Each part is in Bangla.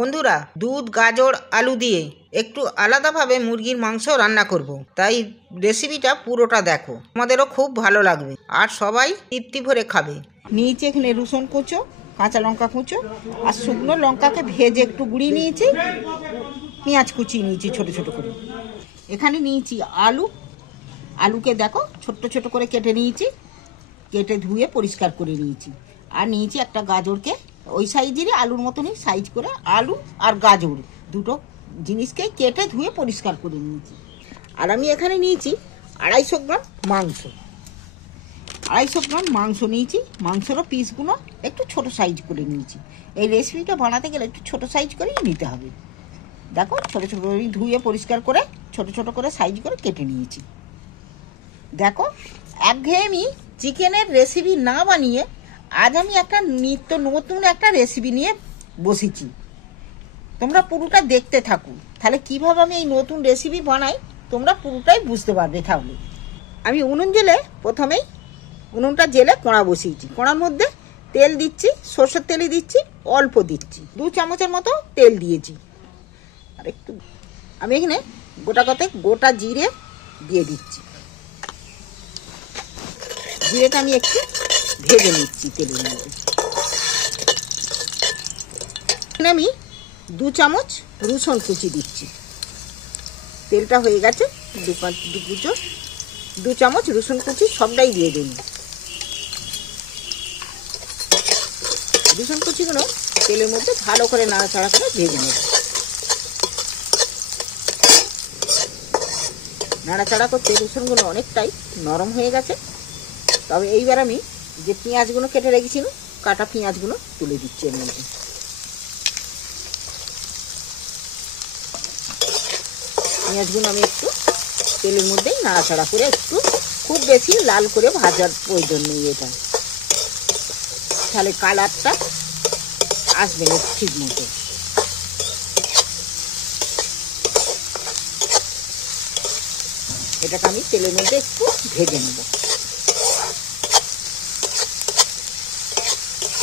বন্ধুরা, দুধ, গাজর, আলু দিয়ে একটু আলাদাভাবে মুরগির মাংস রান্না করব, তাই রেসিপিটা পুরোটা দেখো, আমাদেরও খুব ভালো লাগবে আর সবাই তৃপ্তি ভরে খাবে। নিয়েছি এখানে রসুন কুচো, কাঁচা লঙ্কা কুচো আর শুকনো লঙ্কাকে ভেজে একটু গুঁড়িয়ে নিয়েছি, পেঁয়াজ কুচিয়ে নিয়েছি ছোট ছোট করে। এখানে নিয়েছি আলুকে দেখো ছোট্ট ছোট করে কেটে নিয়েছি, কেটে ধুয়ে পরিষ্কার করে নিয়েছি। আর নিয়েছি একটা গাজরকে ওই সাইজেরই আলুর মতনই সাইজ করে, আলু আর গাজর দুটো জিনিসকে কেটে ধুয়ে পরিষ্কার করে নিয়েছি। আর আমি এখানে নিয়েছি 250 গ্রাম মাংস। 250 গ্রাম মাংস নিয়েছি, মাংসেরও পিসগুলো একটু ছোট সাইজ করে নিয়েছি। এই রেসিপিটা বানাতে গেলে একটু ছোট সাইজ করেই নিতে হবে। দেখো ছোট ছোট ধুয়ে পরিষ্কার করে ছোট ছোট করে সাইজ করে কেটে নিয়েছি। দেখো, একঘেয়েমি চিকেনের রেসিপি না বানিয়ে আজ আমি একটা নতুন একটা রেসিপি নিয়ে বসেছি। তোমরা পুরোটা দেখতে থাকো, তাহলে কিভাবে আমি এই নতুন রেসিপি বানাই তোমরা পুরোটাই বুঝতে পারবে। তাহলে আমি প্রথমেই উনুনটা জেলে কড়া বসিয়েছি। কড়ার মধ্যে তেল দিচ্ছি, সর্ষের তেলই দিচ্ছি, অল্প দিচ্ছি, 2 চামচের মতো তেল দিয়েছি। আর একটু আমি এখানে গোটা জিরে দিয়ে দিচ্ছি। জিরেটা আমি একটু ভেজে নিচ্ছি তেলের মধ্যে। এখানে আমি 2 চামচ রসুন কুচি দিচ্ছি। তেলটা হয়ে গেছে, 2 চামচ রসুন কুচি সবটাই দিয়ে দিন। রসুন কুচিগুলো তেলের মধ্যে ভালো করে নাড়াচাড়া করে ভেজে নেব। নাড়াচাড়া করতে রসুনগুলো অনেকটাই নরম হয়ে গেছে। তবে এইবার আমি যে পেঁয়াজগুলো কেটে রেখেছিলাম, কাটা পেঁয়াজগুলো তুলে দিচ্ছি এর মধ্যে। পেঁয়াজগুলো আমি একটু তেলের মধ্যেই নাড়াচাড়া করে, একটু খুব বেশি লাল করে ভাজার প্রয়োজন নেই, এটা তাহলে কালারটা আসবে না ঠিক মতো। এটাকে আমি তেলের মধ্যে একটু ভেজে নেব,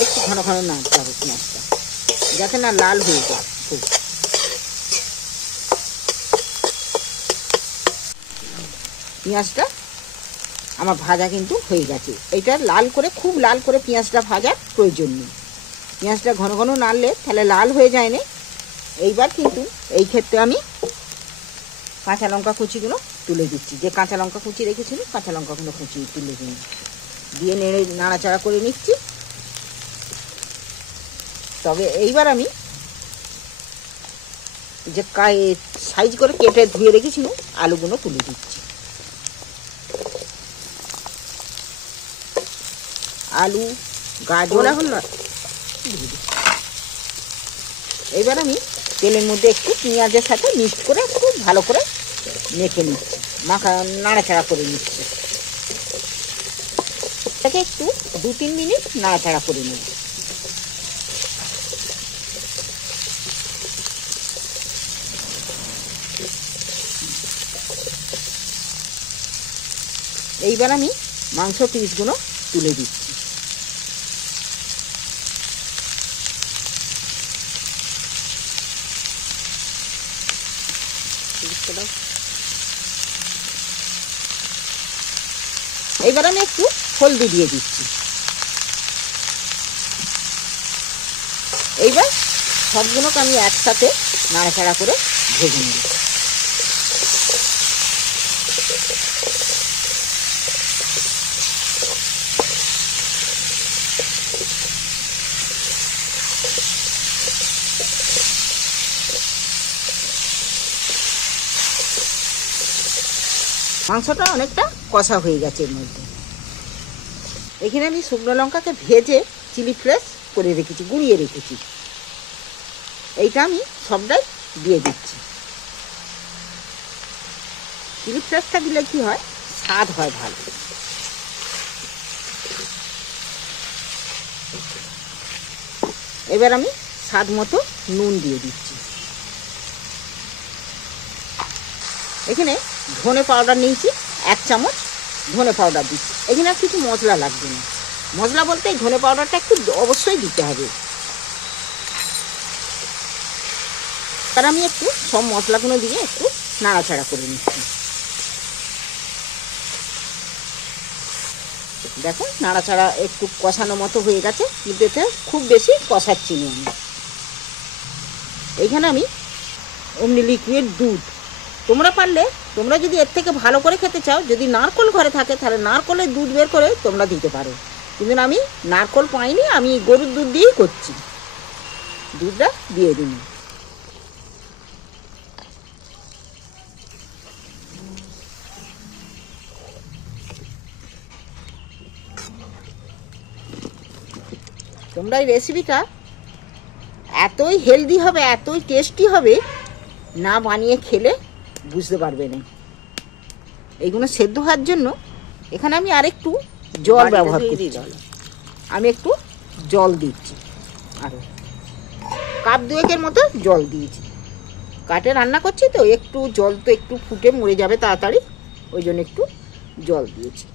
একটু ঘন ঘন নাড়তে হবে পেঁয়াজটা, যাতে না লাল হয়ে যায় খুব। পেঁয়াজটা আমার ভাজা কিন্তু হয়ে গেছে। এটা খুব লাল করে পেঁয়াজটা ভাজার প্রয়োজন নেই। পেঁয়াজটা ঘন ঘন নাড়লে তাহলে লাল হয়ে যায় না। এইবার কিন্তু এই ক্ষেত্রে আমি কাঁচা লঙ্কা কুচিগুলো তুলে দিচ্ছি। যে কাঁচা লঙ্কা কুচি রেখেছিল, কাঁচা লঙ্কাগুলো কুচি তুলে দিয়ে নাড়াচাড়া করে নিচ্ছি। তবে এইবার আমি যে সাইজ করে কেটে ধুয়ে রেখেছিল আলুগুলো তুলে দিচ্ছি। আলু, গাজর এখন না, এইবার আমি তেলের মধ্যে একটু পেঁয়াজের সাথে মিক্সড করে খুব ভালো করে মেখে নিচ্ছি, নাড়াচাড়া করে নিচ্ছি। এটাকে একটু 2-3 মিনিট নাড়াচাড়া করে নেব। এইবার আমি মাংস পিসগুলো তুলে দিচ্ছি। এইবার আমি একটু হলদি দিয়ে দিচ্ছি। এইবার সবগুলোকে আমি একসাথে নাড়াচাড়া করে ভেজে নেব। মাংসটা অনেকটা কষা হয়ে গেছে। এর মধ্যে এখানে আমি শুকনো লঙ্কাকে ভেজে চিলি ফ্লেক্স করে রেখেছি, গুঁড়িয়ে রেখেছি। এইটা আমি সবটাই দিয়ে দিচ্ছি। চিলি ফ্লেক্সটা দিলে কি হয়, স্বাদ হয় ভালো। এবার আমি স্বাদ মতো নুন দিয়ে দিচ্ছি। এখানে ধনে পাউডার নিয়েছি, 1 চামচ ধনে পাউডার দিচ্ছি। এখানে আর কিছু মশলা লাগবে না। মশলা বলতে এই ধনে পাউডারটা একটু অবশ্যই দিতে হবে। তার আমি একটু সব মশলাগুলো দিয়ে একটু নাড়াচাড়া করে নিচ্ছি। দেখো নাড়াচাড়া একটু কষানো মতো হয়ে গেছে, কিন্তু এতে খুব বেশি কষাচ্ছি না আমি। এইখানে আমি অমনি লিকুইড দুধ, তোমরা পারলে তোমরা যদি এর থেকে ভালো করে খেতে চাও, যদি নারকোল ঘরে থাকে তাহলে নারকোলের দুধ বের করে তোমরা দিতে পারো, কিন্তু আমি নারকোল পাইনি, আমি গরুর দুধ দিয়েই করছি। দুধটা দিয়ে দিন। তোমরা এই রেসিপিটা এতই হেলদি হবে, এতই টেস্টি হবে, না বানিয়ে খেলে বুঝতে পারবে না। এইগুলো সেদ্ধ হওয়ার জন্য এখানে আমি আরেকটু জল ব্যবহার করছি। আমি একটু জল দিচ্ছি, আরও কাপ দুয়েকের মতো জল দিয়েছি। কাঠে রান্না করছি তো একটু জল তো একটু ফুটে মরে যাবে তাড়াতাড়ি, ওই জন্য একটু জল দিয়েছি।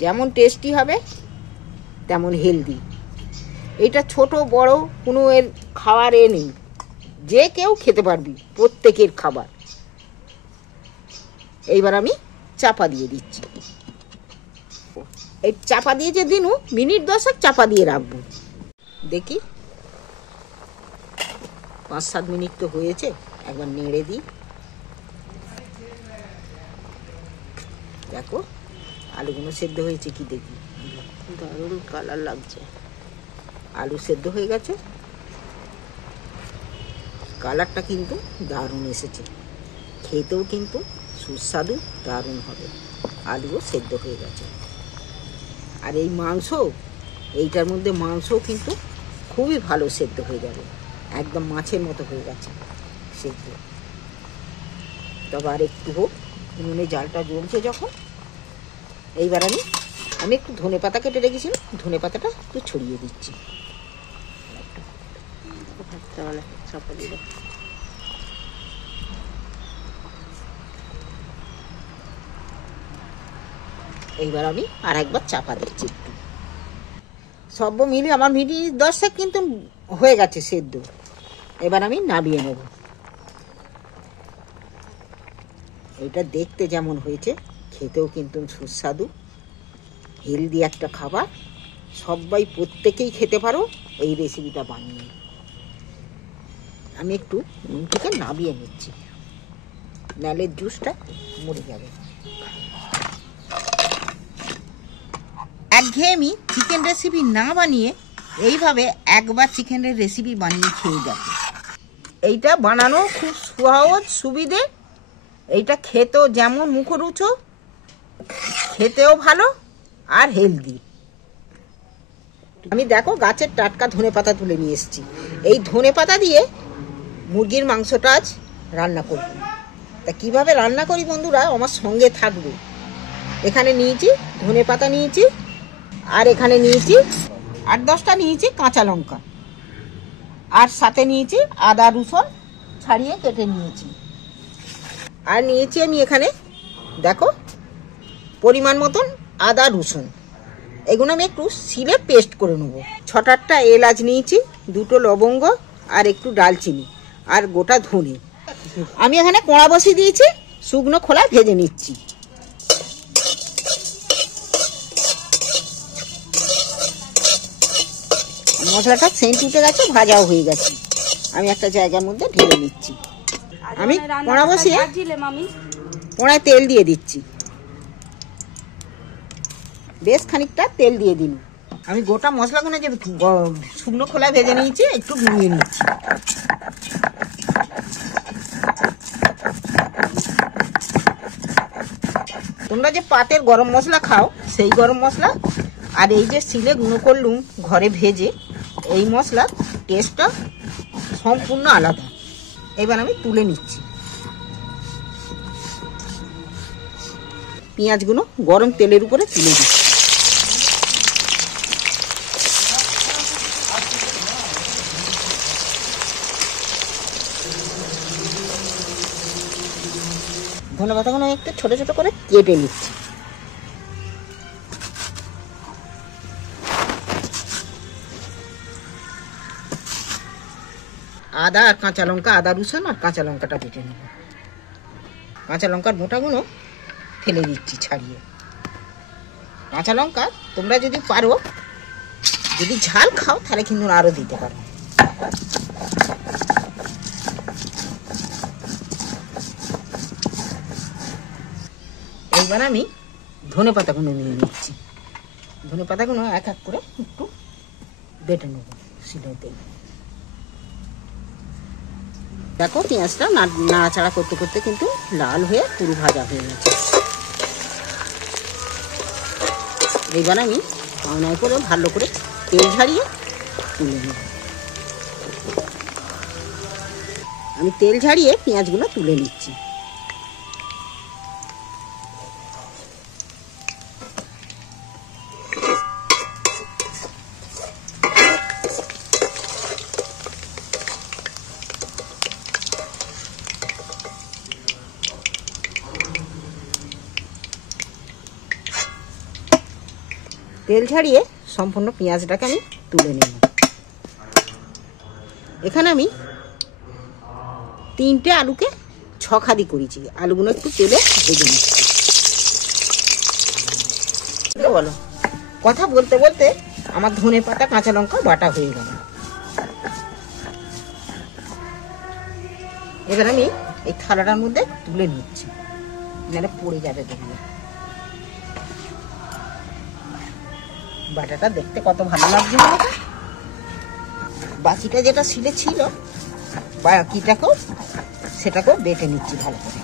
যেমন টেস্টি হবে তেমন হেলদি। এটা ছোট বড় কোনো এর খাবার নেই, যে কেউ খেতে পারবি, প্রত্যেকের খাবার। এইবার আমি চাপা দিয়ে দিচ্ছি। এই চাপা দিয়ে যে দিনু মিনিট 10 চাপা দিয়ে রাখবো। দেখি 5-7 মিনিট তো হয়েছে, একবার নেড়ে দিই। দেখো আলুগুলো সেদ্ধ হয়েছে কি দেখি, দারুণ কালার লাগছে। আলু সেদ্ধ হয়ে গেছে, কালারটা কিন্তু দারুণ এসেছে, খেতেও কিন্তু সুস্বাদু দারুণ হবে। আলুও সেদ্ধ হয়ে গেছে। আর এই মাংস, এইটার মধ্যে মাংসও কিন্তু খুবই ভালো সেদ্ধ হয়ে যাবে, একদম মাছের মতো হয়ে গেছে সেদ্ধ। তবে আর একটু হোক, নুনে জালটা জ্বলছে যখন। এইবার আমি একটু ধনে পাতা কেটে রেখেছিলাম, ধনে পাতাটা একটু ছড়িয়ে দিচ্ছি। চাপা দিয়ে এইবার আমি আর একবার চাপা দিচ্ছি একটু। সব মিলিয়ে আমার মিনিট 10 কিন্তু হয়ে গেছে সেদ্ধ। এবার আমি নামিয়ে নেব। এটা দেখতে যেমন হয়েছে, খেতেও কিন্তু সুস্বাদু, হেলদি একটা খাবার। সবাই প্রত্যেকেই খেতে পারো এই রেসিপিটা বানিয়ে। আমি একটু নুন থেকে নামিয়ে নিচ্ছি, নাহলে জুসটা মরে যাবে। একঘেয়েমি চিকেন রেসিপি না বানিয়ে এইভাবে একবার চিকেনের রেসিপি বানিয়ে খেয়ে দেখো। এইটা বানানো খুব সহজ, সুবিধে। এইটা খেতেও যেমন মুখরুচো, খেতেও ভালো আর হেলদি। আমি দেখো গাছের টাটকা ধনেপাতা তুলে নিয়ে এসেছি। এই ধনেপাতা দিয়ে মুরগির মাংসটা আজ রান্না করব। তা কীভাবে রান্না করি বন্ধুরা, আমার সঙ্গে থাকবে। এখানে নিয়েছি ধনেপাতা, নিয়েছি আর এখানে নিয়েছি 8-10টা নিয়েছি কাঁচা লঙ্কা, আর সাথে নিয়েছি আদা রসুন ছাড়িয়ে কেটে নিয়েছি। আর নিয়েছি আমি এখানে দেখো পরিমাণ মতন আদা রসুন। এগুলো আমি একটু শিলে পেস্ট করে নেব। 6-8টা এলাচ নিয়েছি, 2টো লবঙ্গ আর একটু ডালচিনি আর গোটা ধনে। আমি এখানে কড়া বসিয়ে দিয়েছি, শুকনো খোলা ভেজে নিচ্ছি। মশলাটা সেন্ট উঠে গেছে, ভাজাও হয়ে গেছে। আমি একটা জায়গার মধ্যে ঢেলে নিচ্ছি। আমি কড়া বসিয়ে কড়ায় তেল দিয়ে দিচ্ছি। বেশ খানিকটা তেল দিয়ে দিন। আমি গোটা মশলাগুলো যে শুকনো খোলা ভেজে নিয়েছি একটু গুঁড়িয়ে নিচ্ছি। তোমরা যে পাতের গরম মশলা খাও সেই গরম মশলা, আর এই যে শিলে গুঁড়ো করলুম ঘরে ভেজে, এই মশলার টেস্টটা সম্পূর্ণ আলাদা। এবার আমি তুলে নিচ্ছি। পেঁয়াজগুলো গরম তেলের উপরে তুলে দিচ্ছি। ধনেপাতাগুলো একটু ছোট ছোট করে কেটে নিচ্ছি। আদা আর কাঁচা লঙ্কা, আদা রসুন আর কাঁচা লঙ্কাটা বেটে নেব। কাঁচা লঙ্কার বোটাগুলো ফেলে দিচ্ছি ছাড়িয়ে। কাঁচা লঙ্কা তোমরা যদি পারো, যদি ঝাল খাও তাহলে কিন্তু আরও দিতে পারো। এইবার আমি ধনে পাতাগুলো নিয়ে নিচ্ছি। ধনে পাতাগুলো এক এক করে একটু বেটে নেব শিলতে। দেখো পেঁয়াজটা নাড়াচাড়া করতে করতে কিন্তু লাল হয়ে পুরো ভাজা হয়ে গেছে। এইবার আমি পাওনায় করে ভালো করে তেল ঝারিয়ে তুলে নেব। আমি তেল ঝারিয়ে পেঁয়াজগুলো তুলে নিচ্ছি। তেল ঝারিয়ে সম্পূর্ণ পেঁয়াজটাকে আমি তুলে নেব। এখানে আমি 3টে আলুকে 6 খাদি করেছি। আলুগুলো একটু তেলে ভেজে নিচ্ছি। বলো, কথা বলতে বলতে আমার ধনে পাতা কাঁচা লঙ্কা বাটা হয়ে গেল। এবার আমি এই থালাটার মধ্যে তুলে নিচ্ছি, নাহলে পড়ে যাবে। দেখবে বাটাটা দেখতে কত ভালো লাগছে। বাকিটা যেটা শিলে ছিল বাকিটাকেও সেটাকেও বেটে নিচ্ছি ভালো করে।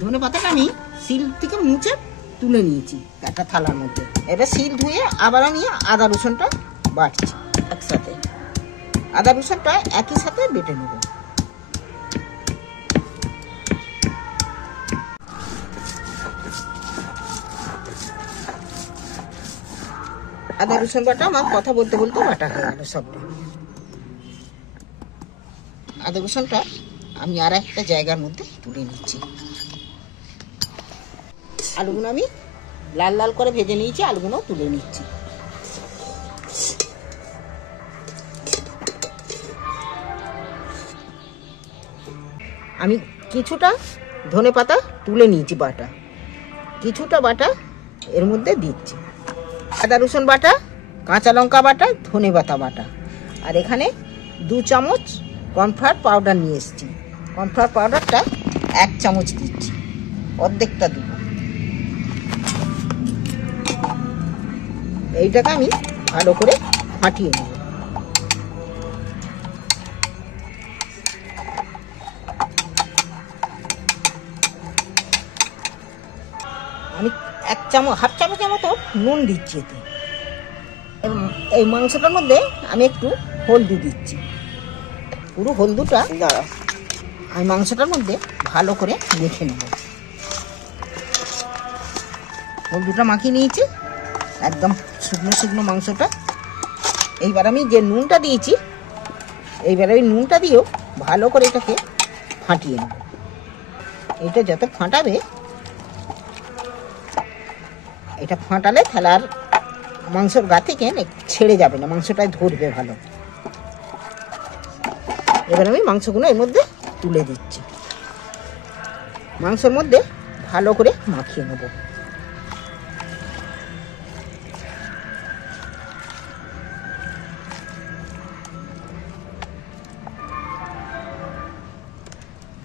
ধনে পাতাটা আমি শিল থেকে মুছে তুলে নিয়েছি একটা থালার মধ্যে। এবার শিল ধুয়ে আবার আমি আদা রসুনটা বাটছি একসাথে। আদা রসুনটা একই সাথে বেটে নেব। আদা রসুন বাটা আমার কথা বলতে বলতে বাটা হয়ে গেল সবটা। আদা রসুনটা আমি আর একটা জায়গার মধ্যে তুলে নিচ্ছি। আলুগুলো আমি লাল লাল করে ভেজে নিয়েছি, আলুগুলো তুলে নিচ্ছি। আমি কিছুটা ধনে পাতা তুলে নিয়েছি বাটা, কিছুটা বাটা এর মধ্যে দিচ্ছি। আদা রসুন বাটা, কাঁচা লঙ্কা বাটা, ধনে পাতা বাটা, আর এখানে 2 চামচ কর্নফ্লাওয়ার পাউডার নিয়ে এসেছি। কর্নফ্লাওয়ার পাউডারটা 1 চামচ দিচ্ছি, অর্ধেকটা দেব। এইটাকে আমি ভালো করে ফাটিয়ে নেব। আমি 1 চামচ, হাফ চামচের মতো নুন দিচ্ছি এতে। এই মাংসটার মধ্যে আমি একটু হলদি দিচ্ছি। পুরো হলদিটা আমি মাংসটার মধ্যে ভালো করে মেখে নেব। হলদিটা মাখিয়ে নিয়েছি একদম শুকনো শুকনো মাংসটা। এইবার আমি যে নুনটা দিয়েছি, এইবার ওই নুনটা দিয়েও ভালো করে এটাকে ফাটিয়ে নেব। এটা যত ফাটাবে, এটা ফাটালে তাহলে আর মাংসর গা থেকে ছেড়ে যাবে না, মাংসটায় ধরবে ভালো। এবার আমি মাংসগুলো এর মধ্যে তুলে দিচ্ছি। মাংসের মধ্যে ভালো করে মাখিয়ে নেব।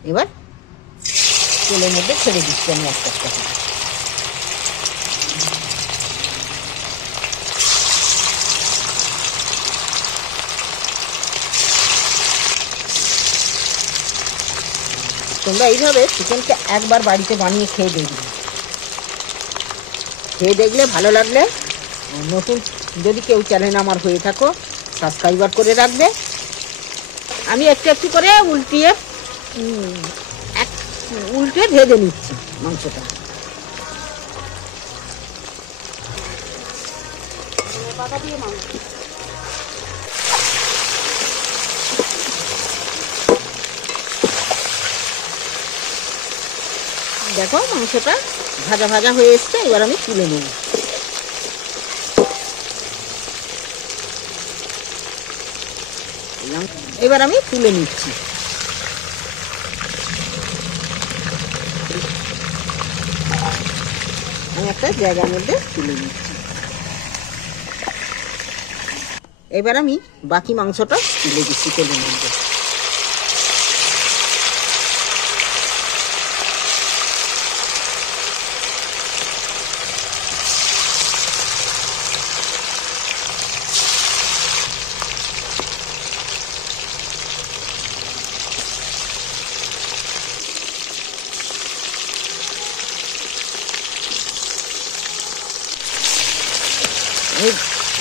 এবার তেলের মধ্যে ছেড়ে দিচ্ছি আমি একটা একটা করে। তোমরা এইভাবে চিকেনটা একবার বাড়িতে বানিয়ে খেয়ে দেখবে। খেয়ে দেখলে ভালো লাগলে নতুন যদি কেউ চ্যানেল আমার হয়ে থাকো সাবস্ক্রাইবার করে রাখবে। আমি একটু একটু করে উল্টে ভেজে নিচ্ছি মাংসটা। দেখো মাংসটা ভাজা ভাজা হয়ে এসছে, এবার আমি তুলে নেব। এবার আমি তুলে নিচ্ছি। আমি একটা জায়গার মধ্যে তুলে নিচ্ছি। এবার আমি বাকি মাংসটা তুলে দিচ্ছি তেলের মধ্যে। আমি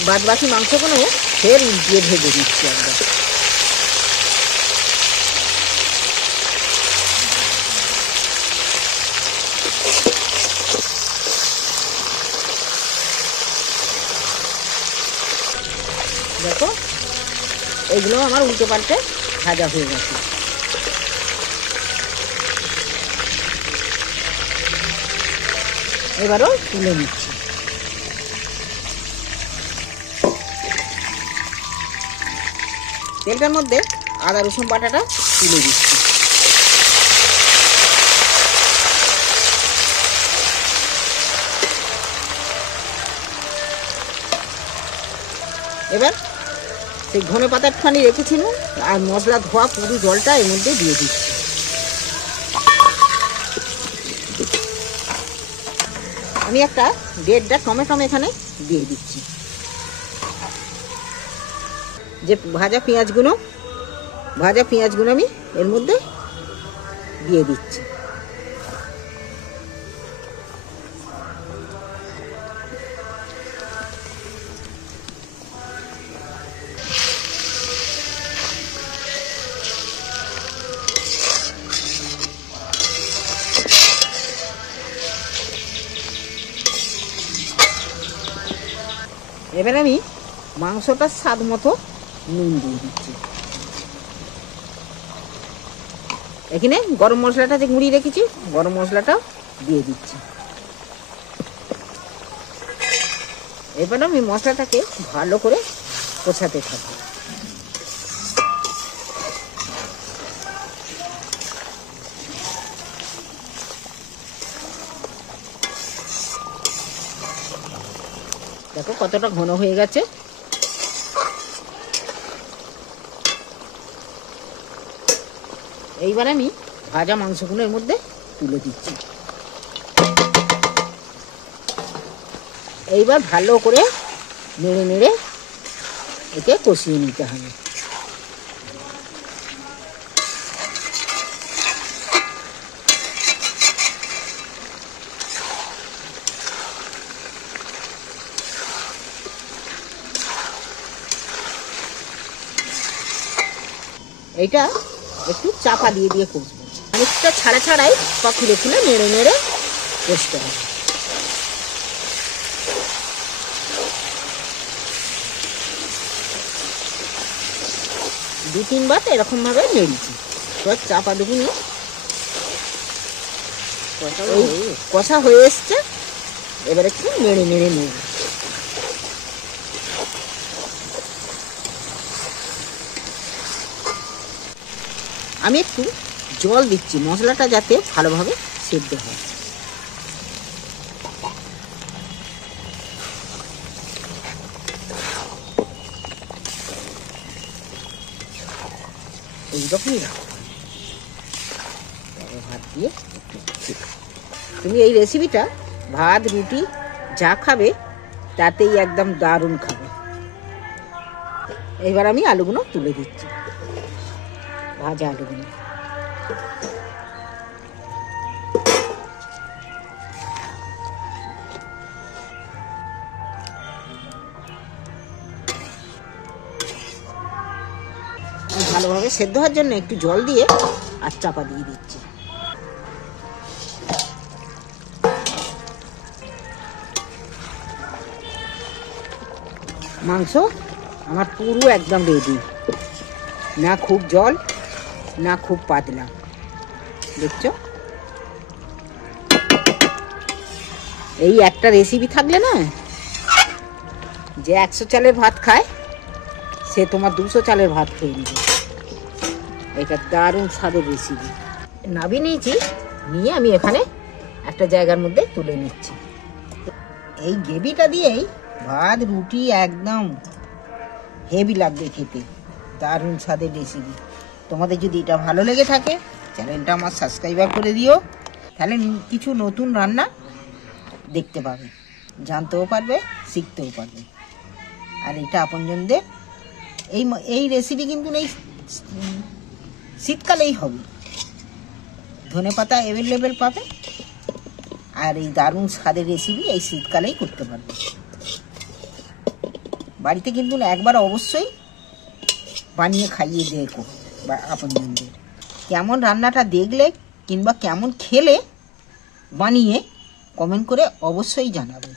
বাদ বাকি মাংসগুলো ফের উল্টিয়ে ভেজে দিচ্ছি একবার। দেখো এগুলো আমার উল্টে পাল্টে ভাজা হয়ে গেছে। এবারও তুলে নিচ্ছি। তেলটার মধ্যে আদা রসুন বাটাটা তুলে দিচ্ছি। এবার সেই ধনে পাতার ঠানি রেখেছিলাম আর মশলা ধোয়া পুরো জলটা এর মধ্যে দিয়ে দিচ্ছি। আমি একটা 1.5 টমেটো এখানে দিয়ে দিচ্ছি। যে ভাজা পেঁয়াজগুলো আমি এর মধ্যে দিয়ে দিচ্ছি। এবার আমি মাংসটার স্বাদ মতো নুন দিয়ে দিচ্ছি। এখানে গরম মশলাটা যে গুঁড়িয়ে রেখেছি গরম মশলাটা দিয়ে দিচ্ছি। এবার আমি মশলাটাকে ভালো করে কষাতে থাকি। দেখো কতটা ঘন হয়ে গেছে। এইবার আমি ভাজা মাংসগুলোর মধ্যে তুলে দিচ্ছি। এইবার ভালো করে নেড়ে নেড়ে একে কষিয়ে নিতে হবে। এইটা একটু চাপা দিয়ে দিয়ে কষবো। অনেকটা ছাড়াই বা খুলে খুলে নেড়ে নেড়ে কষতে হবে। দু তিনবার এরকম ভাবে নেড়েছি। এবার চাপা দেবো নিয়ে কষা হয়ে এসছে। এবার একটু নেড়ে নেড়ে নেব। আমি একটু জল দিচ্ছি মশলাটা যাতে ভালোভাবে সেদ্ধ হয়। এইরকমই রাখো ভাত দিয়ে। তুমি এই রেসিপিটা ভাত রুটি যা খাবে তাতেই একদম দারুণ খাবে। এবার আমি আলুগুলো তুলে দিচ্ছি, ভাজা আলুগুলো। ভালোভাবে সেদ্ধ হওয়ার জন্য একটু জল দিয়ে আর চাপা দিয়ে দিচ্ছি। মাংস আমার পুরো একদম রেডি, না খুব জল না খুব পাতলা। দেখছো, এই একটা রেসিপি থাকলে না, যে 100 চালের ভাত খায় সে তোমার 200 চালের ভাত খেয়ে নেবে। এটা দারুণ স্বাদের রেসিপি। নামিয়ে নিয়েছি, নিয়ে আমি এখানে একটা জায়গার মধ্যে তুলে নিচ্ছি। এই গ্রেভিটা দিয়েই ভাত রুটি একদম হেভি লাগবে খেতে, দারুণ স্বাদের রেসিপি। তোমাদের যদি এটা ভালো লেগে থাকে চ্যানেলটা আমার সাবস্ক্রাইবার করে দিও, তাহলে কিছু নতুন রান্না দেখতে পাবে, জানতেও পারবে, শিখতেও পারবে। আর এটা আপনজনদের এই রেসিপি কিন্তু এই শীতকালেই হবে, ধনেপাতা অ্যাভেলেবেল পাবে। আর এই দারুণ স্বাদের রেসিপি এই শীতকালেই করতে পারবে। বাড়িতে কিন্তু একবার অবশ্যই বানিয়ে খাইয়ে দেখো বা আপনজনদের। কেমন রান্নাটা দেখলে কিংবা কেমন খেলে বানিয়ে কমেন্ট করে অবশ্যই জানাবে।